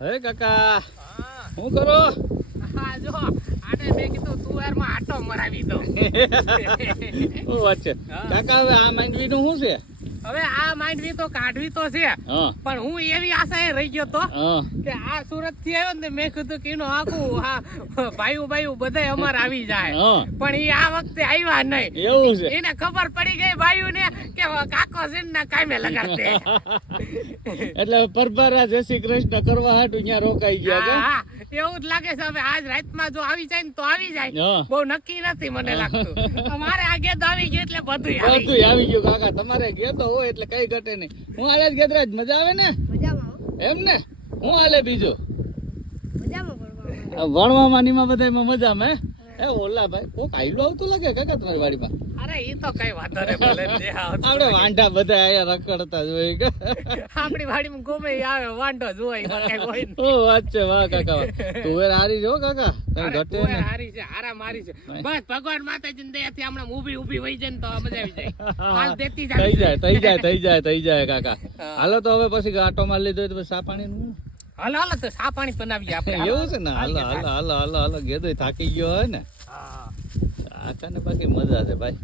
હે કાકા હા શું કરો? હા જો આને મેં કીધું તુવેરમાં આટો મરાવી દઉં. શું વાત છે કાકા? હવે આ માંડવી નું શું છે? હવે આ માંડવી તો કાઢવી તો છે, હા પણ હું એવી આશાએ રહી ગયો તો હા કે આ સુરત થી આવ્યો ને મેં કીધું કે એનું આખું આ ભાઈઓ બધા અમારે આવી જાય, હા પણ એ આ વખતે આવ્યા નહીં. એવું છે. એને ખબર પડી ગઈ ભાઈઓ ને કે કાકો સિંહ ના કામે લગાડતે. એટલે પરબારા જય શ્રી કૃષ્ણ કરવા હાટુ ત્યાં રોકાઈ ગયા કે? હા એવું જ લાગે છે. હવે આજ રાતમાં જો આવી જાય ને તો આવી જાય, હા. બહુ નક્કી નથી મને લાગતું. અમારે આ ગેદ આવી ગયું એટલે બધું આવી બધું આવી ગયું કાકા. તમારે ગેતો હોય એટલે કઈ ઘટે નહીં. હું હાલે ગેદરાજ? મજા આવે ને? એમ ને? હું હાલે બીજું ભણવામાં નીમાં બધામાં મજામાં હે? એ ઓલા ભાઈ કોક આયલો આવતું લાગે કાકા તમારી વાડીમાં. અરે ઈ તો કઈ વાંધો નહીં, ભલે જે આવતું. આપણે વાંઢા બધા આયા રખડતા જ હોય કે? આપણી વાડીમાં ગમે ઈ આવે વાંઢો જ હોય, એમાં કઈ હોય નહીં. ઓ વાત છે વાહ કાકા વાહ. તુવેર હારી જો કાકા કઈ અરે ઘટે તુવેર ને. હારી છે, હારામ હારી છે. બસ ભગવાન માતાજીની દયાથી હમણાં ઊભી વહી જાય ને તો મજા આવી જાય. હાલ દેતી જ થઈ આવી જાય થઈ જાય કાકા. હા. હાલો તો હવે પછી આટો માર લીધો હોય તો પછી ચા પાણી નું હાલો તો સા પાણી બનાવીએ આપણે. એવું છે ને? હાલો ગેદો થાકી ગયો હોય ને હા કાકા ને બાકી મજા છે ભાઈ.